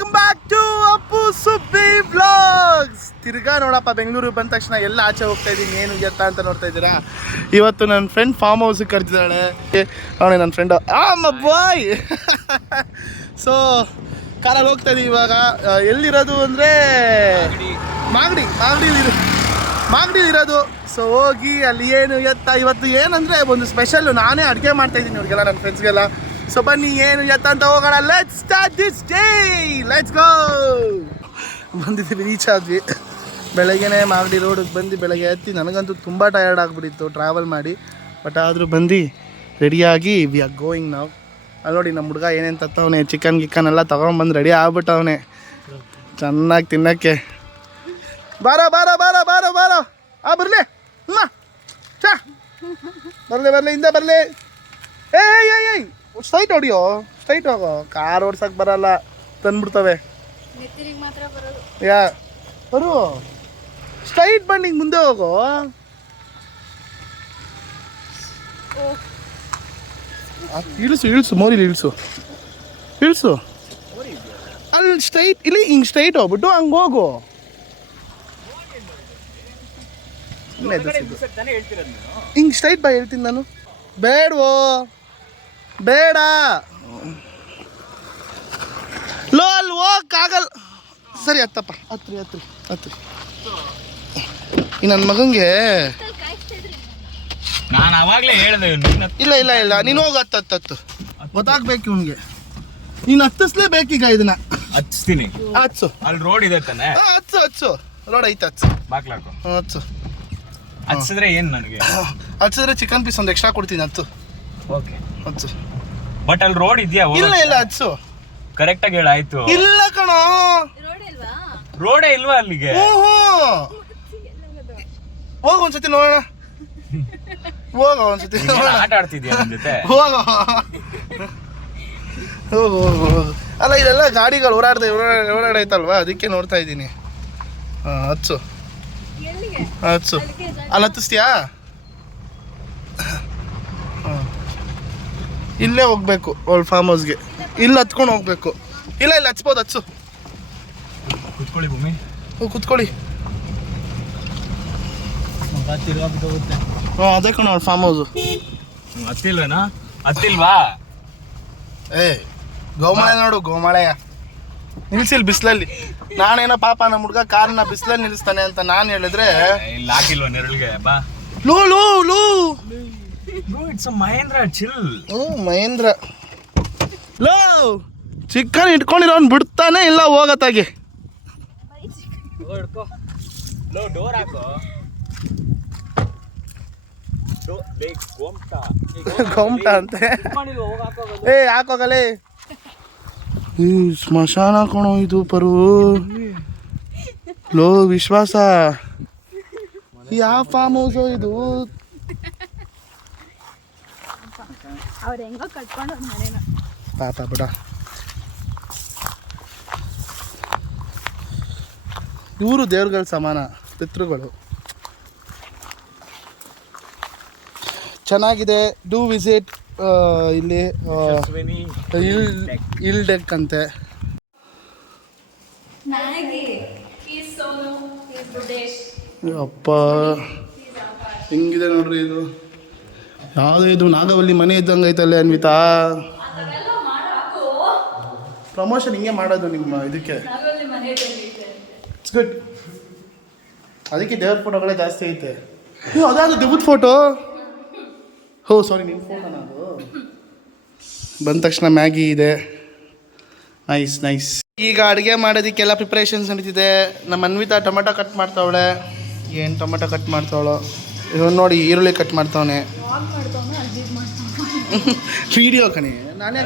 Welcome back to Appu Subbi vlogs. ತಿರ್ಗಾ ನೋಡಪ್ಪ ಬೆಂಗಳೂರಿಗೆ ಬಂದ ತಕ್ಷಣ ಎಲ್ಲ ಆಚೆ ಹೋಗ್ತಾ ಇದ್ದೀನಿ, ಏನು ಎತ್ತ ಅಂತ ನೋಡ್ತಾ ಇದ್ದೀರಾ. ಇವತ್ತು ನನ್ನ ಫ್ರೆಂಡ್ ಫಾರ್ಮ್ ಹೌಸಿಗೆ ಕರೆದಿದ್ದಾಳೆ. ಅವನೇ ನನ್ನ ಫ್ರೆಂಡು ಬಾಯ್. ಸೊ ಕಾರಲ್ಲಿ ಹೋಗ್ತಾ ಇದ್ದೀವಿ ಇವಾಗ. ಎಲ್ಲಿರೋದು ಅಂದರೆ ಮಾಗಡಿಲಿರೋದು. ಸೊ ಹೋಗಿ ಅಲ್ಲಿ ಏನು ಎತ್ತ ಇವತ್ತು ಏನಂದರೆ ಒಂದು ಸ್ಪೆಷಲ್ಲು. ನಾನೇ ಅಡುಗೆ ಮಾಡ್ತಾಯಿದ್ದೀನಿ ಅವ್ರಿಗೆಲ್ಲ, ನನ್ನ ಫ್ರೆಂಡ್ಸ್ಗೆಲ್ಲ. ಸೊ ಬನ್ನಿ ಏನು ಎತ್ತ ಅಂತ ಹೋಗೋಣ. Let's start this day, let's go. ಬಂದಿದ್ದೀವಿ, ರೀಚ್ ಆದ್ವಿ. ಬೆಳಗ್ಗೆನೇ ಮಾಗಡಿ ರೋಡಿಗೆ ಬಂದು ಬೆಳಗ್ಗೆ ಎತ್ತಿ ನನಗಂತೂ ತುಂಬ ಟಯರ್ಡ್ ಆಗಿಬಿಟ್ಟಿತ್ತು ಟ್ರಾವೆಲ್ ಮಾಡಿ. ಬಟ್ ಆದರೂ ಬಂದು ರೆಡಿಯಾಗಿ ವಿ ಆರ್ ಗೋಯಿಂಗ್ ನಾವು. ಅಲ್ಲಿ ನೋಡಿ ನಮ್ಮ ಹುಡುಗ ಏನೇನು ತತ್ತವನೆ, ಚಿಕನ್ ಗಿಕ್ಕನ್ ಎಲ್ಲ ತೊಗೊಂಬಂದು ರೆಡಿ ಆಗ್ಬಿಟ್ಟವನೆ ಚೆನ್ನಾಗಿ ತಿನ್ನೋಕ್ಕೆ. ಬಾರೋ ಬಾರೋ ಬಾರೋ ಬಾರೋ ಬಾರೋ ಬರಲಿ ಅಮ್ಮ, ಚಾ ಬರಲಿ ಹಿಂದೆ ಬರಲಿ. ಏಯ್ ಸ್ಟ್ರೈಟ್ ಹೊಡಿಯೋ, ಸ್ಟ್ರೈಟ್ ಹೋಗೋ. ಕಾರ್ ಓಡ್ಸಕ್ಕೆ ಬರಲ್ಲ, ತಂದ್ಬಿಡ್ತವೆ. ಯಾ ಬರು, ಸ್ಟ್ರೈಟ್ ಬಂದು ಹಿಂಗೆ ಮುಂದೆ ಹೋಗೋ. ಇಳಿಸು ಮೋರಿಲಿ ಇಳಿಸು ಅಲ್ಲಿ ಸ್ಟ್ರೈಟ್. ಇಲ್ಲಿ ಹಿಂಗೆ ಸ್ಟ್ರೈಟ್ ಹೋಗ್ಬಿಟ್ಟು ಹಂಗೆ ಹೋಗು. ಹಿಂಗೆ ಸ್ಟ್ರೈಟ್ ಬಾ ಹೇಳ್ತೀನಿ ನಾನು. ಬೇಡ ಲೋ, ಅಲ್ಲಿ ಹೋಗಕ್ಕಾಗಲ್ಲ. ಸರಿ ಹತ್ತಪ್ಪ, ಹತ್ರಿ ಈ ನನ್ನ ಮಗಂಗೆ ನಾನು ಅವಾಗಲೇ ಹೇಳಿದೆ. ಇಲ್ಲ ನೀನು ಹೋಗಿ ಹತ್ತು ಗೊತ್ತಾಗ್ಬೇಕು ಇವನಿಗೆ. ನೀನು ಹತ್ತಿಸ್ಲೇಬೇಕೀಗ ಇದನ್ನ. ಹಚ್ತೀನಿ, ಹಚ್ಚು. ಅಲ್ಲಿ ರೋಡ್ ಇದೆ ತಾನೆ. ಹಚ್ಚು ರೋಡ್ ಐತೆ, ಹಚ್ಚು ಬಾಕ್ಲಾಕು. ಹಚ್ಚು. ಹಚ್ಚಿದ್ರೆ ಏನು ನನಗೆ? ಹಚ್ಚಿದ್ರೆ ಚಿಕನ್ ಪೀಸ್ ಒಂದು ಎಕ್ಸ್ಟ್ರಾ ಕೊಡ್ತೀನಿ. ಹಚ್ಚು. ಓಕೆ ಹಚ್ಚು. ಬಟ್ ಅಲ್ಲಿ ರೋಡ್ ಇದೆಯಾ? ಇಲ್ಲ ಹಚ್ಚು. ಕರೆಕ್ಟಾಗಿ ಹೇಳಾಯ್ತು. ಇಲ್ಲ ಕಣೋ, ರೋಡೇ ಇಲ್ವಾ ಅಲ್ಲಿಗೆ? ಹೋಗ ಒಂದ್ಸತಿ ನೋಡೋಣ. ಒಂದ್ಸತಿ ಆಟ ಆಡ್ತಿದ್ಯಾ ನನ್ನ ಜೊತೆ? ಹೋಗು. ಅಲ್ಲ ಇದೆಲ್ಲ ಗಾಡಿಗಳು ಓಡಾಡೈತಲ್ವಾ, ಅದಕ್ಕೆ ನೋಡ್ತಾ ಇದ್ದೀನಿ. ಹಚ್ಚು. ಅಲ್ಲಿ ಹತ್ತಿಸ್ತೀಯಾ? ಇಲ್ಲೇ ಹೋಗ್ಬೇಕು ಅವಳು ಫಾರ್ಮ್ ಹೌಸ್ಗೆ. ಇಲ್ಲಿ ಹತ್ಕೊಂಡು ಹೋಗ್ಬೇಕು. ಇಲ್ಲ ಹಚ್ಬೋದು, ಹಚ್ಚು. ಕುತ್ಕೊಳ್ಳಿ ಭೂಮಿ, ಕುತ್ಕೊಳ್ಳಿ. ಅದೇ ಕಣ ಅವಳು ಫಾರ್ಮ್ ಹೌಸು. ಹತ್ತಿಲ್ವಾ? ಗೋಮಾಳೆ ನೋಡು, ಗೋಮಾಳೆಯ ನಿಲ್ಸಿಲ್ ಬಿಸಿಲಲ್ಲಿ. ನಾನೇನೋ ಪಾಪ ನಮ್ಮ ಹುಡುಗ ಕಾರನ್ನ ಬಿಸಿಲಲ್ಲಿ ನಿಲ್ಲಿಸ್ತಾನೆ ಅಂತ ನಾನು ಹೇಳಿದ್ರೆ ಇಲ್ಲಿ ಹಾಕಿಲ್ವಾ ನೆರಳಿಗೆ? ಬಾ. ಲೋ ಇಟ್ಸ್ ಮಹೇಂದ್ರ ಚಿಲ್. ಮಹೇಂದ್ರ ಲೋ ಚಿಕನ್ ಇಟ್ಕೊಂಡಿರೋನ್ ಬಿಡ್ತಾನೆ ಇಲ್ಲ, ಹೋಗತ್ತಾಗೆ. ಡೋರ್ ಹಾಕೋ. ಗೋಮ್ಟ ಅಂತೆ. ಹಾಕೋಗಲೇ. ಈ ಸ್ಮಶಾನ ಕಣೋ ಇದು ಪರು. ಲೋ ವಿಶ್ವಾಸ, ಯಾವ ಫಾರ್ಮ್ ಹೌಸು ಇದು? ಪಾಪ ಬಿಡ. ಇವರು ದೇವ್ರಗಳ ಸಮಾನ, ಪಿತೃಗಳು. ಚೆನ್ನಾಗಿದೆ, ಡೂ ವಿಸಿಟ್. ಇಲ್ಲಿ ಇಲ್ ಡೆಕ್ ಅಂತೆ. ಅಪ್ಪ ಹೆಂಗಿದೆ ನೋಡ್ರಿ ಇದು. ಯಾವುದು ಇದು? ನಾಗವಲ್ಲಿ ಮನೆ ಇದ್ದಂಗೆ ಐತಲ್ಲೇ ಅನ್ವಿತಾ. ಪ್ರಮೋಷನ್ ಹಿಂಗೆ ಮಾಡೋದು ನಿಮ್ಮ ಇದಕ್ಕೆ. It's good. ಅದಕ್ಕೆ ದೇವ್ರ ಫೋಟೋಗಳೇ ಜಾಸ್ತಿ ಐತೆ. ಅದಾದ ದೇವ್ದ ಫೋಟೋ. ಸಾರಿ, ನಿಮ್ಮ ಫೋಟೋನ ಅದು. ಬಂದ ತಕ್ಷಣ ಮ್ಯಾಗಿ ಇದೆ. ನೈಸ್. ಈಗ ಅಡುಗೆ ಮಾಡೋದಕ್ಕೆಲ್ಲ ಪ್ರಿಪ್ರೇಷನ್ಸ್ ನಡೀತಿದೆ. ನಮ್ಮ ಅನ್ವಿತಾ ಟೊಮೆಟೊ ಕಟ್ ಮಾಡ್ತಾವಳೆ. ಏನು ಟೊಮೆಟೊ ಕಟ್ ಮಾಡ್ತಾವಳೋ ಇವನು ನೋಡಿ. ಈರುಳ್ಳಿ ಕಟ್ ಮಾಡ್ತಾವನೆ. ವಿಡಿಯೋ ಕಣಿ, ನಾನೇ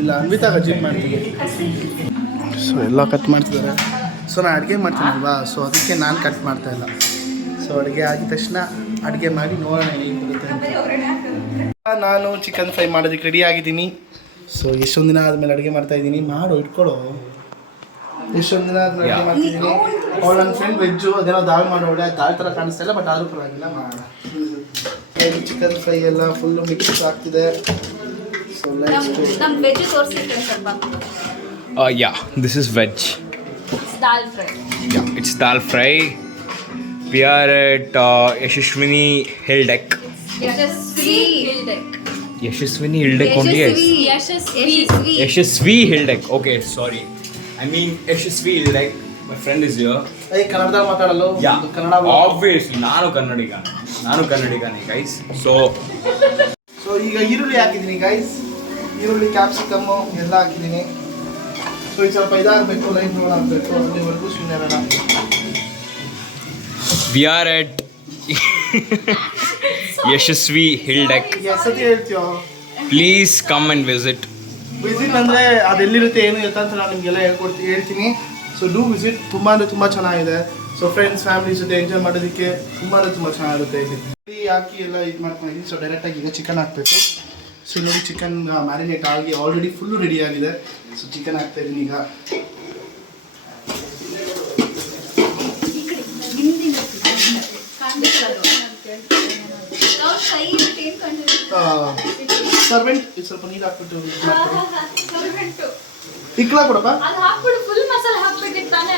ಇಲ್ಲ ಅನ್ವಿತಾ ಅಜೀಬ್ ಮಾಡ್ತೀನಿ. ಸೊ ಎಲ್ಲ ಕಟ್ ಮಾಡ್ತಿದ್ದಾರೆ. ಸೊ ನಾನು ಅಡುಗೆ ಮಾಡ್ತೀನಲ್ವಾ, ಸೊ ಅದಕ್ಕೆ ನಾನು ಕಟ್ ಮಾಡ್ತಾಯಿಲ್ಲ. ಸೊ ಅಡುಗೆ ಆಗಿದ ತಕ್ಷಣ ಅಡುಗೆ ಮಾಡಿ ನೋಡೋಣ ಏನು ಬರುತ್ತೆ ಅಂತ. ನಾನು ಚಿಕನ್ ಫ್ರೈ ಮಾಡೋದಕ್ಕೆ ರೆಡಿ ಆಗಿದ್ದೀನಿ. ಸೊ ಎಷ್ಟೊಂದು ದಿನ ಆದಮೇಲೆ ಅಡುಗೆ ಮಾಡ್ತಾಯಿದ್ದೀನಿ. ಇಟ್ಕೊಳ್ಳೋ. ಎಷ್ಟೊಂದು ದಿನ ಆದಮೇಲೆ ಅಡುಗೆ ಮಾಡ್ತಿದ್ದೀನಿ. ಅವಳು ನನ್ನ ಫ್ರೆಂಡ್ ವೆಜ್ಜು, ಅದೇನೋ ದಾಲ್ ಮಾಡೋಳೆ. ದಾಲ್ ಥರ ಕಾಣಿಸ್ತಾ ಇಲ್ಲ, ಬಟ್ ಆದರೂ ಪರವಾಗಿಲ್ಲ ಮಾಡೋಣ. ಚಿಕನ್ ಫ್ರೈ ಎಲ್ಲ ಫುಲ್ಲು ಮಿಕ್ಸ್ ಆಗ್ತಿದೆ. ಸೊ ಲೆಟ್ಸ್ ನಮ್ ವೆಜ್ ತೋರಿಸಿದ್ರೆ ಸ್ವಲ್ಪ Yeah, this is veg. Dal fry. Yeah, it's dal fry. We are at Yashaswini Hill Deck. Yashasvi hill deck. Yashaswini Hill Deck only. Yashasvi Yashasvi Hill Deck. Okay, sorry. I mean Yashasvi Hill Deck. My friend is here. ಕನ್ನಡದಲ್ಲಿ ಮಾತಾಡಲು Yeah, Kannada obviously. ನಾನು ಕನ್ನಡಿಗನೇ guys. So ಈಗ ಈರುಳ್ಳಿ ಹಾಕಿದ್ದೀನಿ guys. ಈರುಳ್ಳಿ capsicum ಎಲ್ಲ ಹಾಕಿದ್ದೀನಿ. So ಇದು ಸ್ವಲ್ಪ ಇದಾಗಬೇಕು, ಲೈಟ್ ರೋಡ್ ಆಗಬೇಕು, ಅಲ್ಲಿವರೆಗೂ ಸುಮ್ಮನೆ ಬೇಡ. We are at Yashasvi Hill Deck. ಸತಿ ಹೇಳ್ತೀಯೋ Please come and visit. Visit ಅಂದರೆ ಅದೆಲ್ಲಿರುತ್ತೆ ಏನು ಇರುತ್ತೆ ಅಂತ ನಾನು ನಿಮಗೆಲ್ಲ ಹೇಳ್ತೀನಿ. So do visit. ತುಂಬ ಅಂದರೆ ತುಂಬ ಚೆನ್ನಾಗಿದೆ. ಸೊ ಫ್ರೆಂಡ್ಸ್ ಫ್ಯಾಮಿಲಿ ಜೊತೆ ಎಂಜಾಯ್ ಮಾಡೋದಕ್ಕೆ ತುಂಬ ಚೆನ್ನಾಗಿರುತ್ತೆ. ಇಲ್ಲಿ ಹಾಕಿ ಎಲ್ಲ ಇದು ಮಾಡ್ಕೊಂಡಿದ್ದೀನಿ. ಸೊ ಡೈರೆಕ್ಟಾಗಿ ಈಗ ಚಿಕನ್ ಹಾಕಬೇಕು. ಸೊ ನೋಡಿ ಚಿಕನ್ ಮ್ಯಾರಿನೇಟ್ ಆಗಿ ಆಲ್ರೆಡಿ ಫುಲ್ಲು ರೆಡಿ ಆಗಿದೆ. ಸೊ ಚಿಕನ್ ಹಾಕ್ತಾ ಇದ್ದೀನಿ ಈಗ. ಸರ್ವೆಂಟ್ ಇದು ಸ್ವಲ್ಪ ನೀರು ಹಾಕ್ಬಿಟ್ಟು ಇಕ್ಲಾ ಕೊಡಪ್ಪ. ಅದು ಹಾಕ್ಬಿಡು, ಫುಲ್ ಮಸಾಲೆ ಹಾಕ್ಬಿಟ್ಟಿತ್ತು ತಾನೇ.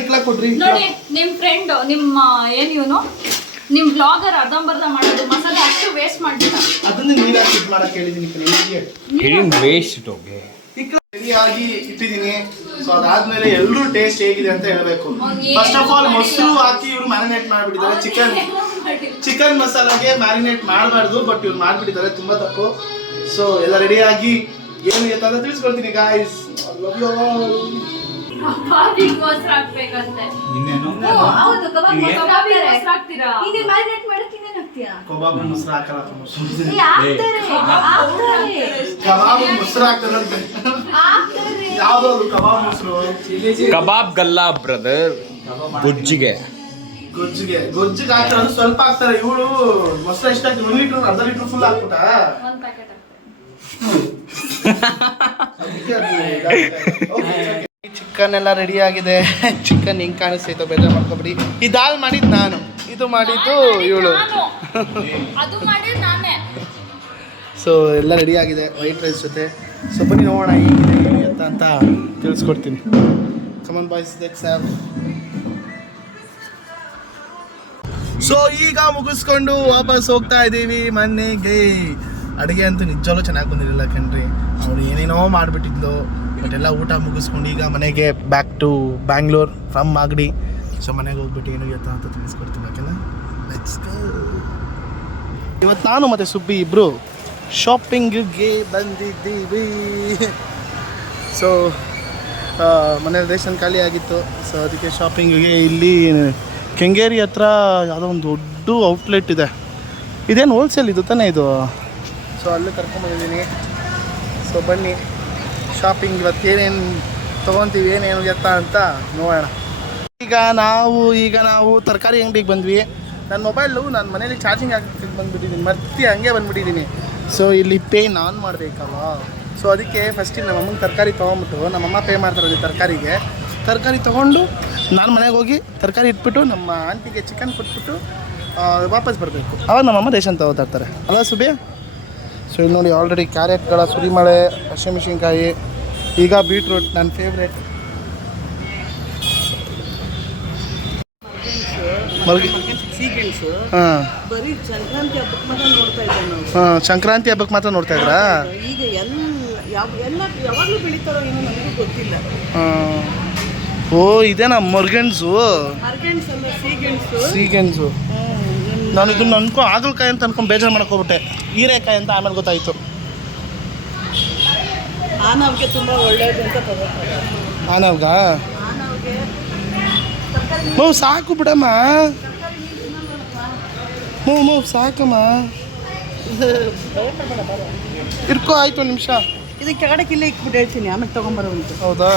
ಇಕ್ಲಾ ಕೊಡ್ರಿ. ನೋಡಿ ನಿಮ್ ಫ್ರೆಂಡ್ ನಿಮ್ಮ ಏನ್ ಇವನು ನಿಮ್ ಬ್ಲಾಗರ್ ಅರ್ಧಂಬರ್ಧ ಮಾಡೋದು ಮಸಾಲೆ ಅಷ್ಟು ವೇಸ್ಟ್ ಮಾಡ್ಬಿಟ್ಟ. ಅದನ್ನ ನೀರು ಹಾಕಿ ಇದು ಮಾಡಕ್ಕೆ ಹೇಳಿದ್ದೀನಿ. He didn't waste it, okay? ಇಕ್ಲಾ ರೆಡಿ ಆಗಿ ಇಟ್ಟಿದ್ದೀನಿ. ಸೊ ಅದಾದ್ಮೇಲೆ ಎಲ್ಲರೂ ಟೇಸ್ಟ್ ಹೇಗಿದೆ ಅಂತ ಹೇಳಬೇಕು. ಫಸ್ಟ್ ಆಫ್ ಆಲ್ ಮೊಸರು ಹಾಕಿ ಇವ್ರು ಮ್ಯಾರಿನೇಟ್ ಮಾಡಿಬಿಟ್ಟಿದ್ದಾರೆ. ಚಿಕನ್ ಮಸಾಲಾಗೆ ಮ್ಯಾರಿನೇಟ್ ಮಾಡಬಾರ್ದು, ಬಟ್ ಇವ್ರು ಮಾಡಿಬಿಟ್ಟಿದ್ದಾರೆ. ತುಂಬ ತಪ್ಪು. ಸೊ ಎಲ್ಲ ರೆಡಿ ಆಗಿ ಏನು ಅಂತ ತಿಳಿಸ್ಕೊಳ್ತೀನಿ ಗಾಯ್ಸ್. ಕಬಾಬಿಗೆ ಮೊಸರು ಹಾಕ್ಬೇಕಂತೆ. ಹೌದು, ಕಬಾಬ್ ಮೊಸರು ಹಾಕ್ತೀರಾ? ಈಗ ಮ್ಯಾರಿನೇಟ್ ಮಾಡಕ್ಕೆ ಇನ್ನೇನು ಹಾಕ್ತೀಯಾ? ಕಬಾಬ್ ಮೊಸರು ಹಾಕಲ್ಲ. ಹಾಕ್ತಾರೆ. ಕಬಾಬ್ ಮೊಸರು ಹಾಕ್ತಾರೆ. ಯಾವ್ದು ಕಬಾಬ್ ಮೊಸರು? Kebab Galla brother. ಗೊಜ್ಜಿಗೆ ಹಾಕ್ತಾರೆ. ಸ್ವಲ್ಪ ಹಾಕ್ತಾರೆ. ಇವಳು ಮೊಸರು ಎಷ್ಟು ಹಾಕಿ 1 ಲೀಟರ್ ಅರ್ಧ ಲೀಟರ್ ಫುಲ್ ಹಾಕ್ಬಿಟ್ಟ. ಒಂದು ಪ್ಯಾಕೆಟ್ ಚಿಕನ್ ಎಲ್ಲ ರೆಡಿ ಆಗಿದೆ. ಚಿಕನ್ ಹೆಂಗ್ ಕಾಣಿಸ್ತೈತೋ ಬೇಜಾರು ಮಾಡ್ಕೊಬಿಡಿ. ಈ ದಾಲ್ ಮಾಡಿದ್ದು ನಾನು, ಇದು ಮಾಡಿದ್ದು ಇವಳು. ಅದು ಮಾಡಿದ್ರೆ ನಾನೇ. ಸೊ ಎಲ್ಲ ರೆಡಿ ಆಗಿದೆ ವೈಟ್ ರೈಸ್ ಜೊತೆ. ಸೊ ಬನ್ನಿ ನೋಡೋಣ ಹೇಗಿದೆ ಏನು ಅಂತ ತಿಳಿಸ್ಕೊಡ್ತೀನಿ. Come on boys, let's have. So ಈಗ ಮುಗಿಸ್ಕೊಂಡು ವಾಪಸ್ ಹೋಗ್ತಾ ಇದ್ದೀವಿ ಮನೆಗೆ. ಅಡುಗೆ ಅಂತೂ ನಿಜವೂ ಚೆನ್ನಾಗಿ ಬಂದಿರಲಿಲ್ಲ ಕಣ್ರಿ. ಅವಳು ಏನೇನೋ ಮಾಡಿಬಿಟ್ಟಿದ್ಲು. ಬಟ್ ಎಲ್ಲ ಊಟ ಮುಗಿಸ್ಕೊಂಡು ಈಗ ಮನೆಗೆ back to Bangalore from Magadi. So ಮನೆಗೆ ಹೋಗ್ಬಿಟ್ಟು ಏನು ಇರುತ್ತೆ ಅಂತ ತಿಳಿಸ್ಕೊಡ್ತೀನಿ. ಯಾಕೆಲ್ಲ ಲೆಟ್ಸ್ ಗೋ. ಇವತ್ತು ನಾನು ಮತ್ತು ಸುಬ್ಬಿ ಇಬ್ಬರು ಶಾಪಿಂಗಿಗೆ ಬಂದಿದ್ದೀವಿ. ಸೊ ಮನೆ ರೇಷನ್ ಖಾಲಿ ಆಗಿತ್ತು. ಸೊ ಅದಕ್ಕೆ ಶಾಪಿಂಗಿಗೆ ಇಲ್ಲಿ ಕೆಂಗೇರಿ ಹತ್ರ ಯಾವುದೋ ಒಂದು ದೊಡ್ಡ ಔಟ್ಲೆಟ್ ಇದೆ. ಇದೇನು ಹೋಲ್ಸೇಲ್ ಇದು ತಾನೇ ಇದು? ಸೊ ಅಲ್ಲೇ ಕರ್ಕೊಂಬಂದಿದ್ದೀನಿ. ಸೊ ಬನ್ನಿ ಶಾಪಿಂಗ್ ಇವತ್ತು ಏನೇನು ತೊಗೊತೀವಿ, ಏನೇನು ಎತ್ತ ಅಂತ ನೋಡೋಣ. ಈಗ ನಾವು ತರಕಾರಿ ಅಂಗಡಿಗೆ ಬಂದ್ವಿ. ನನ್ನ ಮೊಬೈಲು ನನ್ನ ಮನೇಲಿ ಚಾರ್ಜಿಂಗ್ ಹಾಕಿ ಬಂದುಬಿಟ್ಟಿದ್ದೀನಿ. ಮತ್ತೆ ಹಂಗೆ ಬಂದುಬಿಟ್ಟಿದ್ದೀನಿ. ಸೊ ಇಲ್ಲಿ ಪೇನ್ ಆನ್ ಮಾಡಬೇಕಲ್ಲ. ಸೊ ಅದಕ್ಕೆ ಫಸ್ಟ್ ನಮ್ಮ ಅಮ್ಮಂಗೆ ತರಕಾರಿ ತೊಗೊಂಬಿಟ್ಟು, ನಮ್ಮಮ್ಮ ಪೇ ಮಾಡ್ತಾರೆ ತರಕಾರಿ ತೊಗೊಂಡು ನಾನು ಮನೆಗೆ ಹೋಗಿ ತರಕಾರಿ ಇಟ್ಬಿಟ್ಟು ನಮ್ಮ ಆಂಟಿಗೆ ಚಿಕನ್ ಕೊಟ್ಬಿಟ್ಟು ವಾಪಸ್ ಬರಬೇಕು. ಅವಾಗ ನಮ್ಮಮ್ಮ ರೇಷನ್ ತೊಗೋತಾ ಇರ್ತಾರೆ ಅಲ್ಲ ಸುಬಿ. ಸೊ ಇಲ್ಲಿ ನೋಡಿ ಆಲ್ರೆಡಿ ಕ್ಯಾರೆಟ್ಗಳ ಸುರಿಮಳೆ, ಹಸಿಮೆಣಸಿನ್ಕಾಯಿ, ಈಗ ಬೀಟ್ರೂಟ್ ನನ್ನ ಫೇವ್ರೇಟ್. ಬರೀ ಸಂಕ್ರಾಂತಿ ಹಬ್ಬಕ್ಕೆ ಮಾತ್ರ ನೋಡ್ತಾ ಇದ್ದೆ ನಾವು. ಸಂಕ್ರಾಂತಿ ಹಬ್ಬಕ್ಕೆ ಮಾತ್ರ ನೋಡ್ತಾ ಇದ್ರಾ? ಈಗ ಯಾವಾಗಲೂ ಬೆಳಿತಾರೋ ಏನೋ ನನಗೂ ಗೊತ್ತಿಲ್ಲ. ಓ ಇದೇನಾ ಮರ್ಗೆಣ್ಸು? ಮಾರ್ಗೆಣ್ಸ್ ಅಲ್ಲ, ಸೀಗೆಣಸು. ಸೀಗೆಣಸು. ನಾನು ಇದನ್ನ ಹಾಗಲಕಾಯಿ ಅಂತ ಅನ್ಕೊಂಡು ಬೇಜಾರು ಮಾಡ್ಕೊಬಿಟ್ಟೆ. ಹೀರೆಕಾಯಿ ಅಂತ ಆಮೇಲೆ ಗೊತ್ತಾಯಿತು. ಆನವ್ಗೆ ತುಂಬ ಒಳ್ಳೇದು ಅಂತ ತಗೋತಾರೆ. ಆನವ್ಗ ಆನವ್ಗೆ ಮೂ ಸಾಕು ಬಿಡಮ್ಮ. ಮೂ ಸಾಕಮ್ಮ. ಇರ್ಕೋ ಆಯ್ತು ಒಂದು ನಿಮಿಷ. ಇದಕ್ಕೆ ಕೆಳಗಡೆ ಕಿಲ್ಲ ಇಕ್ಬಿಟ್ಟು ಹೇಳ್ತೀನಿ, ಆಮೇಲೆ ತೊಗೊಂಬರೋವಂತು. ಹೌದಾ?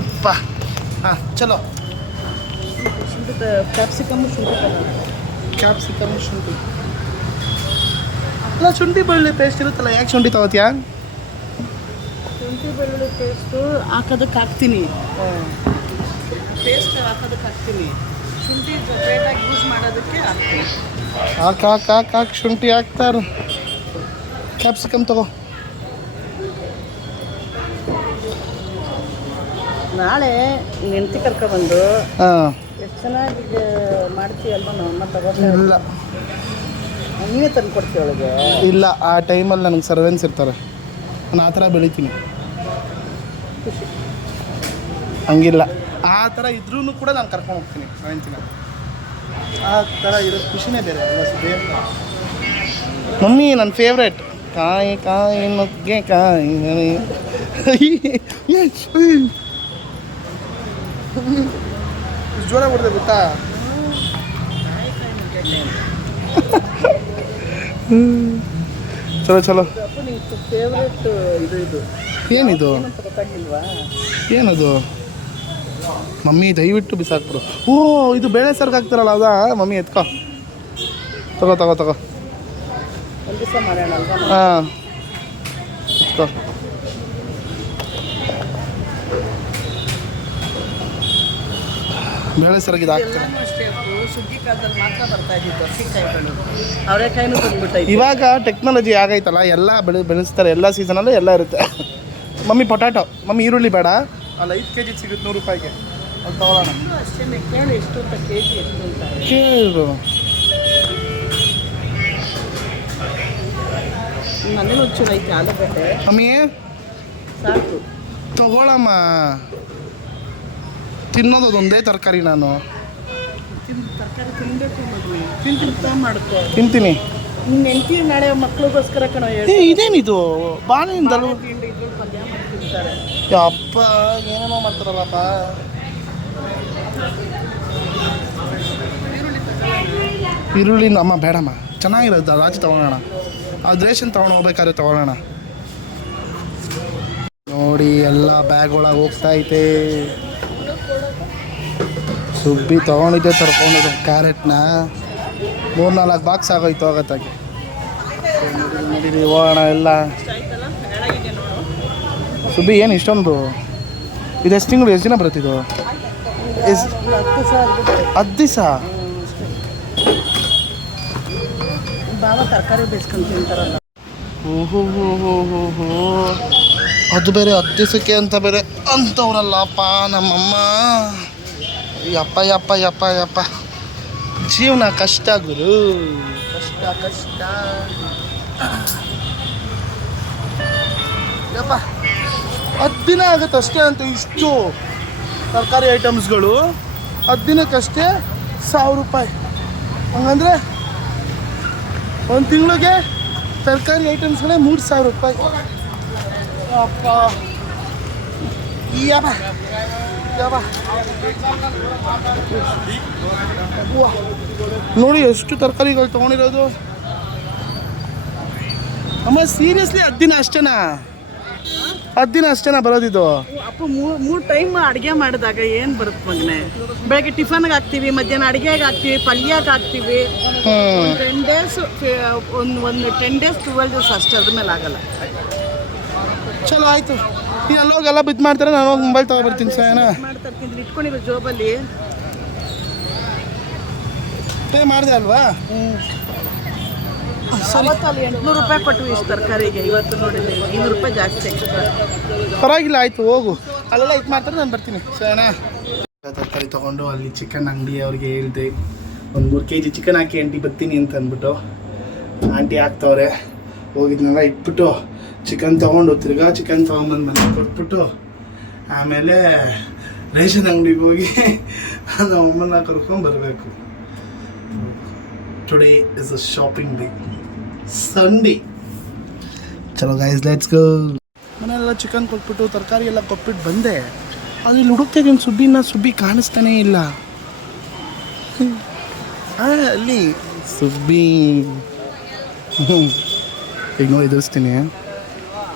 ಅಪ್ಪ ಹಾಂ ಚಲೋ. ಶುಂಠಿ ಕ್ಯಾಪ್ಸಿಕಮ್, ಶುಂಠಿ ಅಲ್ಲ, ಶುಂಠಿ ಬೆಳ್ಳುಳ್ಳಿ ಪೇಸ್ಟ್ ಇರುತ್ತಲ್ಲ, ಯಾಕೆ ಶುಂಠಿ ತಗೋತೀಯಾ? ಶುಂಠಿ ಬೆಳ್ಳುಳ್ಳಿ ಪೇಸ್ಟು ಹಾಕೋದಕ್ಕೆ ಹಾಕ್ತೀನಿ, ಪೇಸ್ಟ್ ಹಾಕೋದಕ್ಕೆ ಹಾಕ್ತೀನಿ. ಶುಂಠಿ ಸಪ್ರೇಟಾಗಿ ಯೂಸ್ ಮಾಡೋದಕ್ಕೆ ಹಾಕ್ತೀನಿ. ಹಾಕಿ ಶುಂಠಿ ಹಾಕ್ತಾರೆ. ಕ್ಯಾಪ್ಸಿಕಮ್ ತಗೋ. ನಾಳೆ ನೆಂಟಿ ಕರ್ಕೊಬಂದು ಹಾಂ ಎಷ್ಟು ಚೆನ್ನಾಗಿ ಮಾಡ್ತೀಯಲ್ವ ನಮ್ಮ ತಗೋತಾ ಇಲ್ಲ ನೀವೇ ತಂದು ಕೊಡ್ತೀವಿ ಅವಳಿಗೆ. ಇಲ್ಲ, ಆ ಟೈಮಲ್ಲಿ ನನಗೆ ಸರ್ವೆನ್ಸ್ ಇರ್ತಾರೆ, ನಾನು ಆ ಥರ ಬೆಳಿತೀನಿ. ಹಂಗಿಲ್ಲ, ಆ ಥರ ಇದ್ರೂ ಕೂಡ ನಾನು ಕರ್ಕೊಂಡು ಹೋಗ್ತೀನಿ ಅವತ್ತಿನ. ಆ ಥರ ಇರೋ ಖುಷಿನೇ ಬೇರೆ ಅಲ್ಲ ಸುದ್ದಿ. ಮಮ್ಮಿ ನನ್ನ ಫೇವ್ರೇಟ್ ಕಾಯಿ ಕಾಯಿ ನುಗ್ಗೆ ಕಾಯಿ ಜೋರ ಬಿಡ್ದೆ ಗೊತ್ತಾ. ಚಲೋ ಚಲೋ. ಫೇವ್ರೇಟ್ ಇದು ಏನಿದು? ಗೊತ್ತಾಗಿಲ್ವಾ? ಏನದು ಮಮ್ಮಿ? ದಯವಿಟ್ಟು ಬಿಸಾಕ್ಬಿಡು. ಓ, ಇದು ಬೇಳೆ ಸಾರ್ಗೆ ಹಾಕ್ತಾರಲ್ಲ ಅದಾ? ಮಮ್ಮಿ ಎತ್ಕೋ, ತಗೋ ತಗೋ ತಗೋ. ಒಂದು ದಿವಸ ಮಾಡೋಣ ಅಲ್ವಾ? ಹಾಂ, ಎತ್ಕೋ. ಬೇಳೆ ಸಾರಿಗೆ ಇದು ಹಾಕ್ತಾರೆ. ಎಲ್ಲನೂ ಅಷ್ಟೇ, ಸುಗ್ಗಿ ಕಾಲದಲ್ಲಿ ಮಾತ್ರ ಬರ್ತಾ ಇದ್ದಿದ್ದು ಹಸಿಕಾಯಿಗಳು. ಅವರೆಕಾಯಿನೂ ಬಂದ್ಬಿಟ್ಟೈತೆ. ಇವಾಗ ಟೆಕ್ನಾಲಜಿ ಆಗೈತಲ್ಲ, ಎಲ್ಲ ಬೆಳೆಸ್ತಾರೆ, ಎಲ್ಲ ಸೀಸನಲ್ಲೂ ಎಲ್ಲ ಇರುತ್ತೆ. ಮಮ್ಮಿ ಪೊಟ್ಯಾಟೊ, ಮಮ್ಮಿ ಈರುಳ್ಳಿ ಬೇಡ, ಅಲ್ಲಿ 5 kg ಸಿಗುತ್ತೆ 100 ರೂಪಾಯಿಗೆ, ಅದು ತಗೊಳ್ಳೋಣ. ಅಷ್ಟೇ ಕೇಳು ಎಷ್ಟು ಅಂತ ಕೆ ಜಿ ಎಷ್ಟು ಅಂತ ಕೇಳು. ನನಗೂ ಒಂಚೂರು ಐತೆ ಆಲೂಗಡ್ಡೆ ಮಮ್ಮಿ ಸಾಕು. ತಗೊಳಮ್ಮ, ತಿನ್ನೋದು ಅದೊಂದೇ ತರಕಾರಿ. ನಾನು ತರಕಾರಿ ತಿನ್ಬೇಕು ಮದುವೆ ತಿಂತಾ ಮಾಡ್ಕೋ. ತಿಂತೀನಿ. ನಿನ್ನ ಹೆಂಡತಿ ನಾಳೆ ಮಕ್ಳಿಗೋಸ್ಕರ ಕಣೋ ಏ, ಹೇಳಿ ಇದೇನಿದು ಬಾಳೆಯಿಂದಲೂ? ತಿಂಡಿ ಇದ್ರು ಪಲ್ಯ ಮಾಡಿ ತಿಂತಾರೆ. ಅಪ್ಪ ಏನೇನೋ ಮಾಡ್ತಾರಲ್ಲಪ್ಪ. ಈರುಳ್ಳಿ ಅಮ್ಮ ಬೇಡಮ್ಮ, ಚೆನ್ನಾಗಿರುತ್ತೆ, ಅದು ಆಚೆ ತೊಗೊಳ್ಳೋಣ. ಅದು ರೇಷನ್ ತೊಗೊಂಡು ಹೋಗ್ಬೇಕಾದ್ರೆ ತೊಗೊಳ್ಳೋಣ. ನೋಡಿ ಎಲ್ಲ ಬ್ಯಾಗ್ ಒಳಗೆ ಹೋಗ್ತಾ ಐತೆ. ಸುಬ್ಬಿ ತೊಗೊಂಡಿದ್ದೆ ತರ್ಕೊಂಡಿದ್ದು ಕ್ಯಾರೆಟ್ನ 3-4 ಬಾಕ್ಸ್ ಆಗೋಯ್ತು ಹೋಗತ್ತಾಗೆ. ನಡೀರಿ ಹೋಗೋಣ ಎಲ್ಲ. ಸುಬ್ಬಿ ಏನು ಇಷ್ಟೊಂದು? ಇದು ಎಷ್ಟು ತಿಂಗಳು, ಎಷ್ಟು ದಿನ ಬರುತ್ತಿದ್ದು? 10 ದಿವಸ. ಬಾವ ತರಕಾರಿ ಬೇಯಿಸ್ಕೊಂಡು ತಿಂತಾರಲ್ಲ. ಓಹೋ ಹೋ ಹೋ ಹೋ ಹೋ, ಅದು ಬೇರೆ 10 ದಿವಸಕ್ಕೆ ಅಂತ ಬೇರೆ ಅಂತವ್ರಲ್ಲಪ್ಪ ನಮ್ಮಮ್ಮ. ಯಪ್ಪ ಯಪ್ಪ ಯಪ್ಪ ಯಪ್ಪ, ಜೀವನ ಕಷ್ಟ ಗುರು, ಕಷ್ಟ ಕಷ್ಟ. ಯಪ್ಪ 10 ದಿನ ಆಗುತ್ತೆ ಅಷ್ಟೇ ಅಂತ ಇಷ್ಟು ತರಕಾರಿ ಐಟಮ್ಸ್ಗಳು 10 ದಿನಕ್ಕಷ್ಟೇ 1000 ರೂಪಾಯಿ. ಹಂಗಂದರೆ 1 ತಿಂಗಳಿಗೆ ತರಕಾರಿ ಐಟಮ್ಸ್ಗಳೇ 3000 ರೂಪಾಯಿ. ಅಪ್ಪ ಯಪ್ಪ ಯಪ್ಪ, ನೋಡಿ ಎಷ್ಟು ತರಕಾರಿಗಳು ತೊಗೊಂಡಿರೋದು. ಅಮ್ಮ ಸೀರಿಯಸ್ಲಿ 10 ದಿನ ಅಷ್ಟೇನಾ? 10 ದಿನ ಅಷ್ಟೇನಾ ಬರೋದಿದ್ದು? ಅಪ್ಪ ಮೂರು ಟೈಮ್ ಅಡುಗೆ ಮಾಡಿದಾಗ ಏನು ಬರುತ್ತೆ ಮಗನೆ? ಬೆಳಗ್ಗೆ ಟಿಫನ್ಗೆ ಹಾಕ್ತೀವಿ, ಮಧ್ಯಾಹ್ನ ಅಡುಗೆಗೆ ಹಾಕ್ತೀವಿ, ಪಲ್ಯಕ್ಕೆ ಹಾಕ್ತೀವಿ. 10 ಡೇಸ್ ಒಂದು 10 ಡೇಸ್ 12 ಡೇಸ್ ಅಷ್ಟೇ, ಅದ್ರ ಮೇಲೆ ಆಗಲ್ಲ. ಚಲೋ ಆಯಿತು. ಈಗ ಅಲ್ಲೋಗೆಲ್ಲ ಬಿದ್ದು ಮಾಡ್ತಾರೆ, ನಾನು ಹೋಗಿ ಮೊಬೈಲ್ ತೊಗೊಬರ್ತೀನಿ. ಸರ್ ಮಾಡ್ತಾ ಇರ್ತೀನಿ, ಇಟ್ಕೊಂಡಿರೋ ಜೋಬಲ್ಲಿ. ಪೇ ಮಾಡಿದೆ ಅಲ್ವಾ? ಅವತ್ತಲ್ಲಿ 800 ರೂಪಾಯಿ ಕೊಟ್ವಿ ಇಷ್ಟು ತರಕಾರಿಗೆ. ಇವತ್ತು ನೋಡಿ 500 ರೂಪಾಯಿ ಜಾಸ್ತಿ ಎಕ್ಸ್ಟ್ರಾ. ಪರವಾಗಿಲ್ಲ, ಆಯಿತು ಹೋಗು. ಅಲ್ಲೆಲ್ಲ ಇದು ಮಾಡ್ತಾರೆ, ನಾನು ಬರ್ತೀನಿ. ಸರಿನಾ? ತರಕಾರಿ ತೊಗೊಂಡು ಅಲ್ಲಿ ಚಿಕನ್ ಅಂಗಡಿ ಅವ್ರಿಗೆ ಹೇಳಿದೆ, ಒಂದು 3 kg ಚಿಕನ್ ಹಾಕಿ ಆಂಟಿ ಬರ್ತೀನಿ ಅಂತ ಅಂದ್ಬಿಟ್ಟು ಆಂಟಿ ಹಾಕ್ತವ್ರೆ. ಹೋಗಿದ್ನೆಲ್ಲ ಇಟ್ಬಿಟ್ಟು ಚಿಕನ್ ತೊಗೊಂಡು ತಿರ್ಗಾ ಚಿಕನ್ ತೊಗೊಂಬಂದು ಮನೆಗೆ ಕೊಟ್ಬಿಟ್ಟು ಆಮೇಲೆ ರೇಷನ್ ಅಂಗಡಿಗೆ ಹೋಗಿ ನಮ್ಮ ಅಮ್ಮನ ಕರ್ಕೊಂಡು ಬರಬೇಕು. Today is a shopping day, Sunday. ಚಲೋ ಗೈಸ್, ಲೆಟ್ಸ್ ಗೋ. ಮನೆಯೆಲ್ಲ ಚಿಕನ್ ಕೊಟ್ಬಿಟ್ಟು ತರಕಾರಿ ಎಲ್ಲ ಕೊಟ್ಬಿಟ್ಟು ಬಂದೆ. ಅಲ್ಲಿ ಹುಡುಕ್ತಾ ಸುಬ್ಬಿ ಕಾಣಿಸ್ತಾನೇ ಇಲ್ಲ. ಅಲ್ಲಿ ಸುಬ್ಬಿ ಈಗ ನೋಡಿ ಎದುರಿಸ್ತೀನಿ.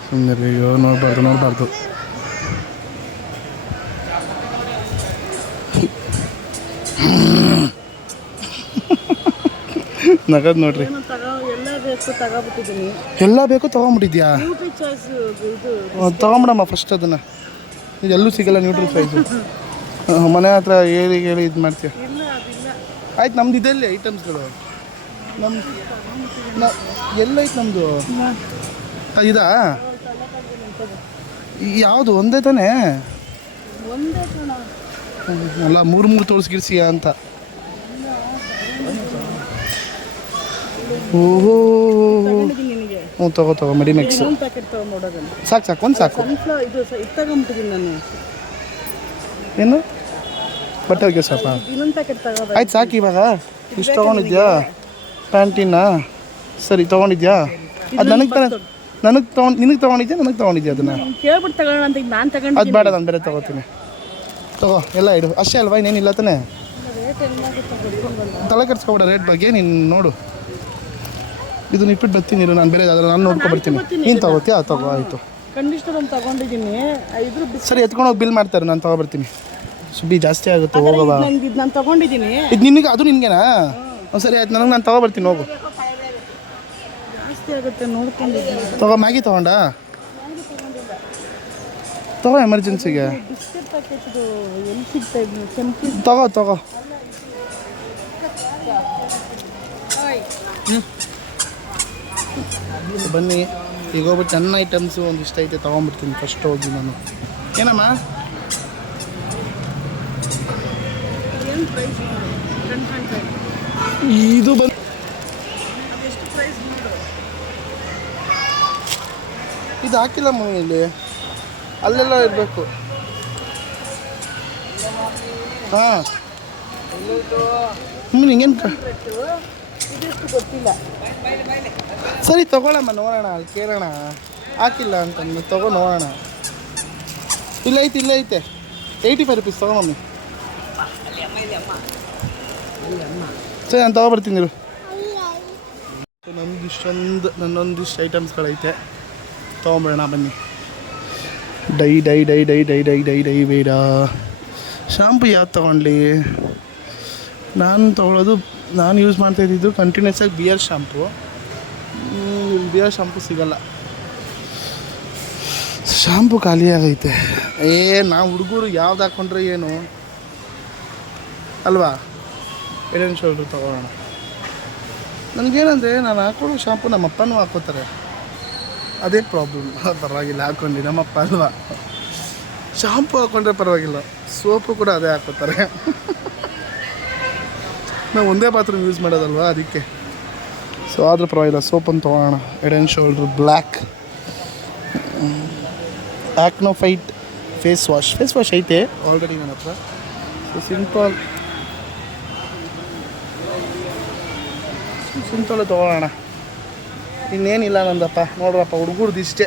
ಸುಮ್ಮನೆ ಅಯ್ಯೋ, ನೋಡಬಾರ್ದು. ನಗದ್ ನೋಡ್ರಿ. ಎಲ್ಲ ಬೇಕು ತಗೊಂಬಿಟ್ಟಿದ್ಯಾ? ತಗೊಂಬಿಡಮ್ಮ ಫಸ್ಟ್ ಅದನ್ನು. ಎಲ್ಲೂ ಸಿಗಲ್ಲ ನ್ಯೂಟ್ರಿ ಪ್ರೈಸು. ಮನೆ ಹತ್ರ ಹೇಳಿ ಇದು ಮಾಡ್ತೀಯ. ಆಯ್ತು, ನಮ್ದು ಇದೆಲ್ಲಿ ಐಟಮ್ಸ್ಗಳು? ಎಲ್ಲೈತೆ ನಮ್ಮದು? ಇದಾ? ಯಾವುದು? ಒಂದೇ ತಾನೇ? ಒಂದೇ ಕಣ. ಅಲ್ಲ 3 ತೋರಿಸ್ಗಿರ್ಸಿಯಾ ಅಂತ. ಓಹೋ ತಗೊಂಡಿದ್ದೀನಿ ನಿನಗೆ. ಹ್ಞೂ ತಗೋ ಮೆಡಿಮಿಕ್ಸ್ ಇನ್ನೊಂದು ಪ್ಯಾಕೆಟ್ ತಗೊಂಡೋಡೋದಲ್ಲ. ಸಾಕು ಒಂದು ಸಾಕು. ಸನ್ಫ್ಲವರ್ ಇದು ಇದು ತಗೊಂಬಿಟ್ಟಿದ್ದೀನಿ ನಾನು. ಏನು ಬಟ್ಟೆ ಒಗೆ ಸ್ವಲ್ಪ ಇನ್ನೊಂದು ಪ್ಯಾಕೆಟ್ ತಗೋಬೇಕು. ಆಯ್ತು ಸಾಕು. ಇವಾಗ ಇಷ್ಟು ತೊಗೊಂಡಿದ್ಯಾ ಪ್ಯಾಂಟಿನ? ಸರಿ ತೊಗೊಂಡಿದ್ಯಾ? ಅದು ನಿನಗೆ ತೊಗೊಂಡಿದ್ಯಾ ನನಗೆ ತೊಗೊಂಡಿದ್ಯಾ ಅದನ್ನು? ಕೇಳ್ಬಿಟ್ಟು ತಗೊಳ್ಳೋಣ ಅಂತ ನಾನು ಅದು ತಗೊಂಡಿದ್ದೀನಿ. ಬೇಡ, ನಾನು ಬೇರೆ ತೊಗೋತೀನಿ. ತಗೋ ಎಲ್ಲ ಇಡು ಅಷ್ಟೇ ಅಲ್ವಾ, ಇನ್ನೇನಿಲ್ಲ ತಾನೆ? ರೇಟ್ ಹೆಂಗಾಗುತ್ತೆ ಗೊತ್ತಿಲ್ವಲ್ಲ. ತಲೆ ಕೆಡ್ಸ್ಕೊಬೇಡ ರೇಟ್ ಬಗ್ಗೆ. ನೀನು ನೋಡು, ಇದನ್ನ ಇಟ್ಬಿಟ್ಟು ಬರ್ತೀನಿ ನಾನು ಬೇರೆ ಯಾವ್ದಾರು ನಾನು ನೋಡ್ಕೊಬರ್ತೀನಿ. ನೀನು ತಗೋತೀಯಾ? ತಗೋ ಆಯಿತು. ಕಂಡೀಷ್ನರ್ ಒಂದು ತಗೊಂಡಿದ್ದೀನಿ. ಇದ್ರ ಸರಿ ಎತ್ಕೊಂಡೋಗಿ ಬಿಲ್ ಮಾಡ್ತಾರೆ, ನಾನು ತಗೊಬರ್ತೀನಿ. ಸುಬ್ಬಿ ಜಾಸ್ತಿ ಆಗುತ್ತೆ ಹೋಗವಾ. ಇದು ನಾನು ತಗೊಂಡಿದ್ದೀನಿ. ಇದು ನಿನಗೆ, ಅದು ನಿನಗೇನಾ? ಸರಿ ಆಯ್ತು, ನನಗೆ ನಾನು ತಗೊಬರ್ತೀನಿ ಹೋಗು. ಜಾಸ್ತಿ ಆಗುತ್ತೆ ನೋಡ್ಕೊಂಡಿದ್ದೀನಿ. ತಗೋ ಮ್ಯಾಗಿ ತಗೊಂಡಾ? ತಗೋ ಎಮರ್ಜೆನ್ಸಿಗೆ. ಬಿಸ್ಕೆಟ್ ಪ್ಯಾಕೆಟ್ದು ಎಲ್ಲಿ ಸಿಗ್ತಾ ಇದ್ದೀನಿ ಕೆಂಪು. ತಗೋ ಬನ್ನಿ ಈಗ ಹೋಗ್ಬಿಟ್ಟು ನನ್ನ ಐಟಮ್ಸು ಒಂದಿಷ್ಟು ಐತೆ ತೊಗೊಂಡ್ಬಿಡ್ತೀನಿ ಫಸ್ಟ್ ಹೋಗಿ ನಾನು. ಏನಮ್ಮ ಏನು ಪ್ರೈಸ್? ಇದು ಬಂದು ಎಷ್ಟು ಪ್ರೈಸ್ ನೋಡು. ಇದು ಹಾಕಿಲ್ಲ ಮಮ್ಮಿ, ಇಲ್ಲಿ ಅಲ್ಲೆಲ್ಲ ಇರಬೇಕು. ಹಾಂ ಹಿಂಗೇನು ಇದೆಷ್ಟು ಗೊತ್ತಿಲ್ಲ. ಸರಿ ತಗೊಳಮ್ಮ, ನೋಡೋಣ ಕೇಳೋಣ. ಹಾಕಿಲ್ಲ ಅಂತಂದು ತಗೋ ನೋಡೋಣ. ಇಲ್ಲ ಐತೆ 85 ರುಪೀಸ್. ತಗೋ ಮಮ್ಮಿ. ಸರಿ ನಾನು ತಗೊಬರ್ತೀನಿ ಇರು. ನನ್ನೊಂದಿಷ್ಟು ಐಟಮ್ಸ್ಗಳೈತೆ, ತೊಗೊಂಬಿಡೋಣ ಬನ್ನಿ. ಡೈ ಬೇಡ. ಶಾಂಪು ಯಾವ್ದು ತೊಗೊಂಡ್ಲಿ? ನಾನು ಯೂಸ್ ಮಾಡ್ತಾಯಿದ್ದು ಕಂಟಿನ್ಯೂಸ್ ಆಗಿ ಬಿಯರ್ ಶಾಂಪು. ಬಿಯರ್ ಶಾಂಪು ಸಿಗಲ್ಲ, ಶಾಂಪು ಖಾಲಿ ಆಗೈತೆ. ನಾವು ಹುಡುಗರು ಯಾವ್ದು ಹಾಕ್ಕೊಂಡ್ರೆ ಏನು ಅಲ್ವಾ? ಹೆಡ್ ಆ್ಯಂಡ್ ಶೋಲ್ಡ್ರ್ ತೊಗೊಳ್ಳೋಣ. ನನಗೇನಂದರೆ ನಾನು ಹಾಕೊಳ್ಳೋ ಶಾಂಪು ನಮ್ಮ ಅಪ್ಪನೂ ಹಾಕೋತಾರೆ, ಅದೇ ಪ್ರಾಬ್ಲಮ್. ಪರವಾಗಿಲ್ಲ ಹಾಕ್ಕೊಂಡು ನಮ್ಮಪ್ಪ ಅಲ್ವಾ, ಶಾಂಪು ಹಾಕ್ಕೊಂಡ್ರೆ ಪರವಾಗಿಲ್ಲ, ಸೋಪು ಕೂಡ ಅದೇ ಹಾಕೋತಾರೆ. ನಾವು ಒಂದೇ ಬಾತ್ರೂಮ್ ಯೂಸ್ ಮಾಡೋದಲ್ವ, ಅದಕ್ಕೆ. ಸೊ ಆದರೂ ಪರವಾಗಿಲ್ಲ, ಸೋಪನ್ನು ತೊಗೊಳ್ಳೋಣ. Head and shoulder black Acno Fight face wash ಐತೆ ಆಲ್ರೆಡಿ ನನ್ನ ಹತ್ರ. ಸೊ ಸಿಂಪಲ್ ತೊಗೊಳ್ಳೋಣ. ಇನ್ನೇನಿಲ್ಲ ನಂದಪ್ಪ. ನೋಡ್ರಪ್ಪ, ಹುಡುಗರ್ದು ಇಷ್ಟೇ,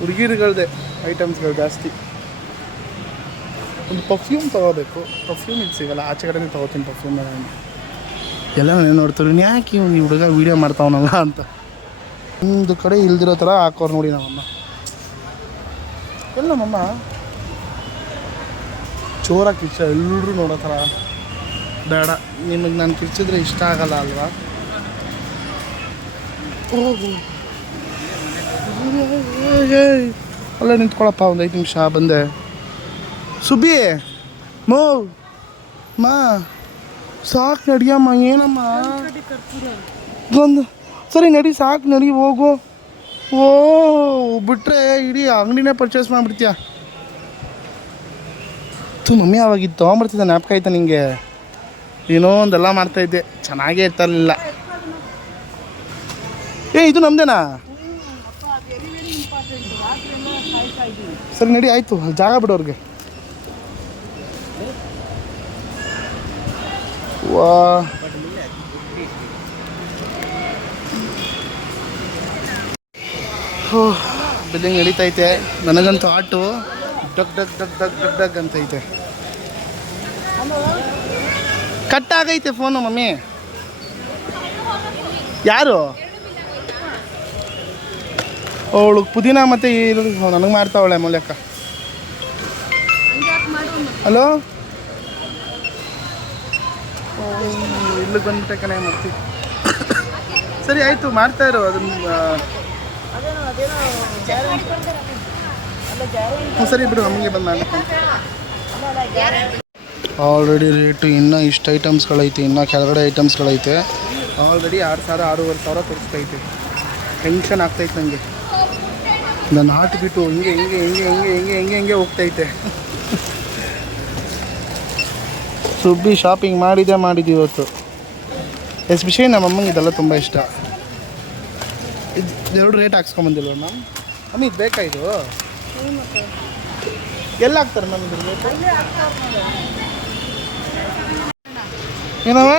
ಹುಡುಗಿರುಗಳ್ದೆ ಐಟಮ್ಸ್ಗಳು ಜಾಸ್ತಿ. ಒಂದು ಪರ್ಫ್ಯೂಮ್ ತೊಗೋಬೇಕು. ಪರ್ಫ್ಯೂಮ್ ಇದು ಸಿಗೋಲ್ಲ, ಆಚೆ ಕಡೆನೇ ತೊಗೋತೀನಿ ಪರ್ಫ್ಯೂಮ್. ಎಲ್ಲ ನಾನು ನೋಡ್ತಾರೆ, ಯಾಕೆ ಈ ಹುಡುಗ ವೀಡಿಯೋ ಮಾಡ್ತಾವನಲ್ಲ ಅಂತ. ಒಂದು ಕಡೆ ಇಲ್ದಿರೋ ಥರ ಹಾಕೋರು ನೋಡಿ ನಮ್ಮಮ್ಮ. ಎಲ್ಲ ನಮ್ಮಮ್ಮ ಜೋರಾಗಿ ಕಿಚ್ಚ, ಎಲ್ಲರೂ ನೋಡೋ ಥರ ಬೇಡ. ನಿಮಗೆ ನಾನು ಕಿರ್ಚಿದ್ರೆ ಇಷ್ಟ ಆಗಲ್ಲ ಅಲ್ವಾ? ಹೋಗು ಅಲ್ಲೇ ನಿಂತ್ಕೊಳಪ್ಪ, ಒಂದು 5 ನಿಮಿಷ ಬಂದೆ. ಸುಬ್ಬಿ ಮಾ ಸಾಕು ನಡಿಯಮ್ಮ. ಏನಮ್ಮ ಒಂದು ಸರಿ ನಡಿ, ಸಾಕು ನಡಿ, ಹೋಗು. ಬಿಟ್ರೆ ಇಡೀ ಅಂಗಡಿನೇ ಪರ್ಚೇಸ್ ಮಾಡಿಬಿಡ್ತೀಯ. ಮಮ್ಮಿ ಅವಾಗಿದ್ದು ತೊಗೊಂಬರ್ತಿದ್ದೆ, ಜ್ಞಾಪಕ ಆಯ್ತಾ ನಿಂಗೆ? ಏನೋ ಒಂದೆಲ್ಲ ಮಾಡ್ತಾಯಿದ್ದೆ, ಚೆನ್ನಾಗೇ ಇರ್ತಾರಲಿಲ್ಲ. ಇದು ನಮ್ದೇನಾ? ಸರಿ ನಡಿ, ಆಯಿತು. ಜಾಗ ಬಿಡೋರ್ಗೆ. ವಾ ಬಿಲ್ಲಿಂಗ್ ನಡೀತೈತೆ. ನನಗಂತೂ ಆಟೋ ಡಗ್ ಡಗ್ ಡಗ್ ಡಗ್ ಡಗ್ ಡಗ್ ಅಂತೈತೆ. ಕಟ್ ಆಗೈತೆ ಫೋನು ಮಮ್ಮಿ. ಯಾರು ಅವಳು? ಪುದೀನ ಮತ್ತು ನನಗೆ ಮಾಡ್ತಾವಳೆ ಮೂಲಕ. ಹಲೋ, ಇಲ್ಲಿಗೆ ಬಂದ್ಬಿಟ್ಟೆ ಕಣೆ ಮಾಡ್ತೀವಿ. ಸರಿ ಆಯಿತು, ಮಾಡ್ತಾಯಿರು ಅದನ್ನು. ಸರಿ ಬಿಡು, ನಮಗೆ ಬಂದು ಮಾಡ್ತೀನಿ. ಆಲ್ರೆಡಿ ರೇಟು ಇನ್ನೂ ಇಷ್ಟು ಐಟಮ್ಸ್ಗಳೈತೆ, ಇನ್ನೂ ಕೆಳಗಡೆ ಐಟಮ್ಸ್ಗಳೈತೆ. ಆಲ್ರೆಡಿ 6,000 6,500 ತೋರಿಸ್ತೈತೆ. ಟೆನ್ಷನ್ ಆಗ್ತೈತೆ ನನಗೆ. ನನ್ನ ಹಾಟ್ ಬಿಟ್ಟು ಹಿಂಗೆ ಹೋಗ್ತೈತೆ. ಸುಬ್ಬಿ ಶಾಪಿಂಗ್ ಮಾಡಿದ್ದು ಇವತ್ತು. ಎಸ್ಪೆಷಲಿ ನಮ್ಮ ಅಮ್ಮಂಗೆ ಇದೆಲ್ಲ ತುಂಬ ಇಷ್ಟ. ಇದು ಎರಡು ರೇಟ್ ಹಾಕ್ಸ್ಕೊಂಬಂದಿಲ್ವ ಮ್ಯಾಮ್? ಅಮ್ಮ ಇದು ಬೇಕಾ ಇದು? ಎಲ್ಲ ಹಾಕ್ತಾರೆ ಮ್ಯಾಮ್ ಇದ್ರ ಬೇಕು? ಏನವ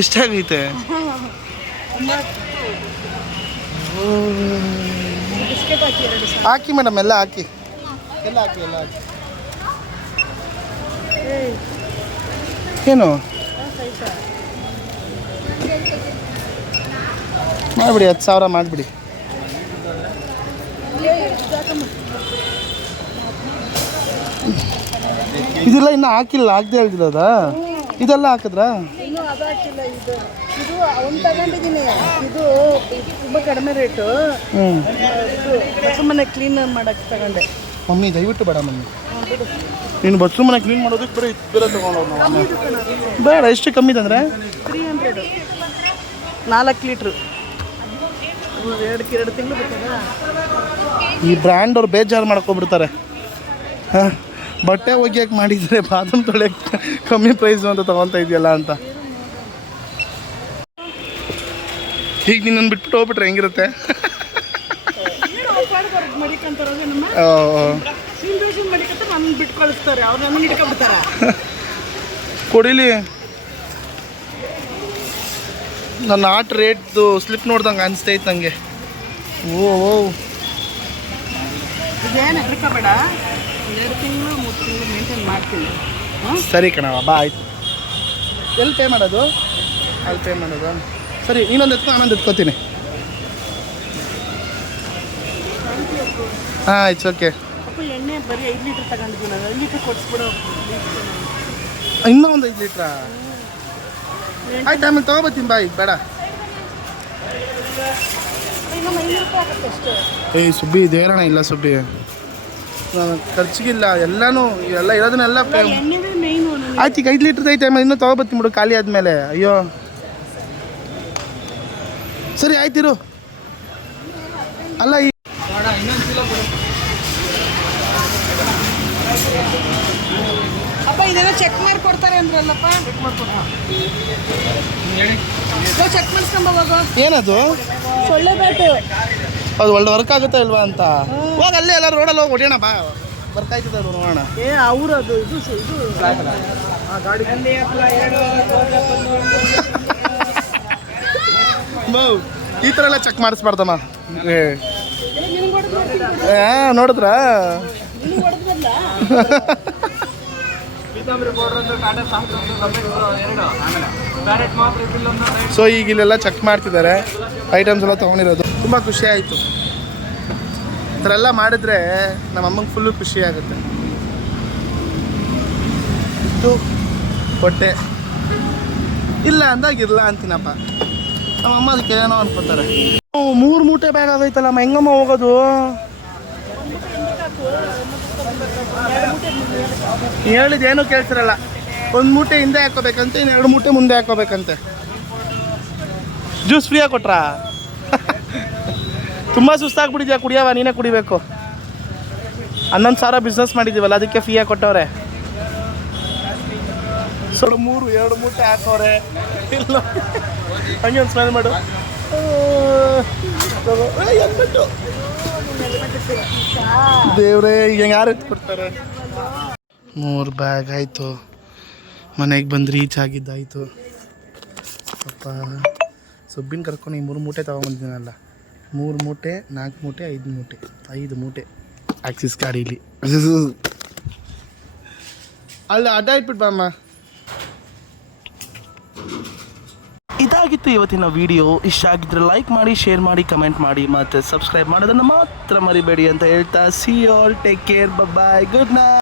ಎಷ್ಟಾಗೈತೆ? ಹಾಕಿ ಮೇಡಮ್, ಎಲ್ಲ ಹಾಕಿ. ಏನು ಮಾಡಿಬಿಡಿ, 10,000 ಮಾಡಿಬಿಡಿ. ಇದೆಲ್ಲ ಇನ್ನೂ ಹಾಕಿಲ್ಲ, ಹಾಕ್ದೆ ಹೇಳ್ದಿರೋದಾ? ಇದೆಲ್ಲ ಹಾಕಿದ್ರಾ? ಇನ್ನೂ ಅದು ಹಾಕಿಲ್ಲ. ಇದು ಅವ್ನು ತಗೊಂಡಿದ್ದೀನಿ. ಇದು ತುಂಬ ಕಡಿಮೆ ರೇಟು. ಇದು ಮನೆ ಕ್ಲೀನ್ ಮಾಡೋಕ್ಕೆ ತಗೊಂಡೆ. ಮಮ್ಮಿ ದಯವಿಟ್ಟು ಬೇಡ ಮಮ್ಮಿ, ನೀನು ಬಸ್ರು ಮನೆ ಕ್ಲೀನ್ ಮಾಡೋದಕ್ಕೆ ಬರೀ ಬೇರೆ ತೊಗೊಂಡವ್ರು ನಾವು. ಬೇಡ, ಎಷ್ಟು ಕಮ್ಮಿ ಅಂದರೆ 300 4 ಲೀಟ್ರು. 2 ತಿಂಗಳು ಬೇಕಲ್ಲ. ಈ ಬ್ರ್ಯಾಂಡ್ ಅವ್ರು ಬೇಜಾರು ಮಾಡ್ಕೊಬಿಡ್ತಾರೆ. ಹಾಂ, ಬಟ್ಟೆ ಒಗ್ಯಕ್ಕೆ ಮಾಡಿದರೆ ಬಾತ್ರೂಮ್ ತೊಳೆಯಕ್ಕೆ ಕಮ್ಮಿ ಪ್ರೈಸು ಅಂತ ತೊಗೊತಾ ಇದೆಯಲ್ಲ ಅಂತ. ಈಗ ನಿನ್ನನ್ನು ಬಿಟ್ಬಿಟ್ಟು ಹೋಗ್ಬಿಟ್ರೆ ಹೆಂಗಿರುತ್ತೆ? ನನ್ನ ಬಿಟ್ಟು ಕಳಿಸ್ತಾರೆ, ಅವ್ರು ನನ್ನ ಹಿಡ್ಕೊಂಡ್ಬಿಡ್ತಾರ. ಕೊಡಿಲಿ, ನನ್ನ ಆಟ ರೇಟ್ದು ಸ್ಲಿಪ್ ನೋಡ್ದಂಗೆ ಅನಿಸ್ತೈತೆ ನನಗೆ. ಓ ಇದೇನು ಹೆದರ್ಕೋಬೇಡ, 2 ತಿಂಗಳು 3 ತಿಂಗಳು ಮೇಂಟೈನ್ ಮಾಡ್ತೀನಿ. ಸರಿ ಕಣವ, ಬಾ ಆಯ್ತು. ಎಲ್ಲಿ ಪೇ ಮಾಡೋದು? ಅಲ್ಲಿ ಪೇ ಮಾಡೋದು. ಸರಿ, ಇನ್ನೊಂದು ಎತ್ಕೊ, ಆನಂದ್ ಎತ್ಕೋತೀನಿ. ಹಾಂ, ಇಟ್ಸ್ ಓಕೆ. ಅಪ್ಪ ಎಣ್ಣೆ ಬರೀ 5 ಲೀಟ್ರ್ ತಗೊಂಡಿದ್ದೀನಿ ನಾನು. 5 ಲೀಟ್ರ್ ಕೊಡಿಸ್ಬಿಡು. ಇನ್ನೂ ಒಂದು 5 ಲೀಟ್ರಾ? ಆಯ್ತು, ಆಮೇಲೆ ತೊಗೊಬತ್ತೀನಿ ಬಾ, ಈಗ ಬೇಡ. ಇನ್ನೊಂದು 5 ರೂಪಾಯಿ ಆಗುತ್ತೆ ಅಷ್ಟೇ. ಏಯ್ ಸುಬ್ಬಿ, ದೇವರಣ ಇಲ್ಲ ಸುಬ್ಬಿ, ನಾನು ಖರ್ಚಿಗಿಲ್ಲ. ಎಲ್ಲನೂ ಎಲ್ಲ ಇರೋದನ್ನೆಲ್ಲ ಪೇ. ಎಣ್ಣೆದೇ ಮೇಯ್ನು. ಆಯ್ತು, ಈಗ 5 ಲೀಟ್ರ್ ಐತೆ, ಆಮೇಲೆ ಇನ್ನೂ ತೊಗೊಬತ್ತೀನಿ ಬಿಡು ಖಾಲಿ ಆದಮೇಲೆ. ಅಯ್ಯೋ ಸರಿ ಆಯ್ತಿರು. ಅಲ್ಲ ಈ ಅಪ್ಪ ಇದೆಲ್ಲ ಚೆಕ್ ಮಾಡಿ ಕೊಡ್ತಾರೆ ಅಂದ್ರಲ್ಲಪ್ಪ. ಚೆಕ್ ಮಾಡಿಸ್ಕೊಂಬ ಹೋಗೋ. ಏನದು? ಸೊಳ್ಳೆ ಬ್ಯಾಟು. ಅದು ಒಳ್ಳೆ ವರ್ಕ್ ಆಗುತ್ತಾ ಇಲ್ವಾ ಅಂತ ಹೋಗಿ ಅಲ್ಲೇ ಎಲ್ಲ ರೋಡಲ್ಲಿ ಹೋಗಿ ಹೊಡೆಯೋಣ ಬಾ. ವರ್ಕ್ ಆಯ್ತದ ಅದು ನೋಡೋಣ. ಅವರು ಅದು ಇದು ಈ ಥರ ಎಲ್ಲ ಚೆಕ್ ಮಾಡಿಸ್ಬಾರ್ದಮ್ಮ. ನೋಡಿದ್ರ ಸೊ ಈಗ ಇಲ್ಲೆಲ್ಲ ಚೆಕ್ ಮಾಡ್ತಿದ್ದಾರೆ. ಐಟಮ್ಸ್ ಎಲ್ಲ ತೊಗೊಂಡಿರೋದು ತುಂಬ ಖುಷಿ ಆಯಿತು. ಈ ಥರ ಎಲ್ಲ ಮಾಡಿದ್ರೆ ನಮ್ಮ ಅಮ್ಮಂಗೆ ಫುಲ್ಲು ಖುಷಿ ಆಗುತ್ತೆ. ಇದು ಹೊಟ್ಟೆ ಇಲ್ಲ ಅಂದಾಗಿರಲ್ಲ ಅಂತೀನಪ್ಪ. ನಮ್ಮಮ್ಮ ಅದಕ್ಕೆ ಏನೋ ಅನ್ಕೋತಾರೆ. 3 ಮೂಟೆ ಬ್ಯಾಗ್ ಆಗೈತಲ್ಲಮ್ಮ, ಹೆಂಗಮ್ಮ ಹೋಗೋದು? ಹೇಳಿದ್ದೇನು ಕೇಳ್ತಿರಲ್ಲ. 1 ಮೂಟೆ ಹಿಂದೆ ಹಾಕೋಬೇಕಂತೆ, ಇನ್ನು 2 ಮೂಟೆ ಮುಂದೆ ಹಾಕೋಬೇಕಂತೆ. ಜ್ಯೂಸ್ ಫ್ರೀಯಾಗಿ ಕೊಟ್ರಾ? ತುಂಬ ಸುಸ್ತಾಗ್ಬಿಟ್ಟಿದ್ಯಾ, ಕುಡಿಯವ? ನೀನೇ ಕುಡಿಬೇಕು. 11,000 ಬಿಸ್ನೆಸ್ ಮಾಡಿದ್ದೀವಲ್ಲ, ಅದಕ್ಕೆ ಫ್ರೀಯಾಗಿ ಕೊಟ್ಟವ್ರೆ. 2 ಮೂಟೆ ಹಾಕೋರೆ. ಇಲ್ಲ ಹಂಗೆ ಒಂದು ಸ್ಮೆಲ್ ಮಾಡು. ದೇವ್ರೇ, ಈಗ ಯಾರು ಎತ್ಕೊಡ್ತಾರೆ? 3 ಬ್ಯಾಗ್ ಆಯಿತು. ಮನೆಗೆ ಬಂದು ರೀಚ್ ಆಗಿದ್ದಾಯಿತು. ಅಪ್ಪ ಸುಬ್ಬಿನ ಕರ್ಕೊಂಡು ಈ 3 ಮೂಟೆ ತೊಗೊಂಬಂದಿದ್ದೀನಲ್ಲ. 3 ಮೂಟೆ, 4 ಮೂಟೆ, 5 ಮೂಟೆ ಆಕ್ಸಿಸ್ ಗಾಡೀಲಿ. ಅಲ್ಲ ಅಡ್ಡ ಇಟ್ಬಿಟ್ಟು ಬಾಮ್ಮ. ಇದಾಗಿತ್ತು ಇವತ್ತಿನ ವಿಡಿಯೋ. ಇಷ್ಟ ಆಗಿದ್ರೆ ಲೈಕ್ ಮಾಡಿ, ಶೇರ್ ಮಾಡಿ, ಕಮೆಂಟ್ ಮಾಡಿ, ಮತ್ತು ಸಬ್ಸ್ಕ್ರೈಬ್ ಮಾಡೋದನ್ನು ಮಾತ್ರ ಮರಿಬೇಡಿ ಅಂತ ಹೇಳ್ತಾ, ಸಿ ಆಲ್, ಟೇಕ್ ಕೇರ್, ಬಾಯ್, ಗುಡ್ ನೈಟ್.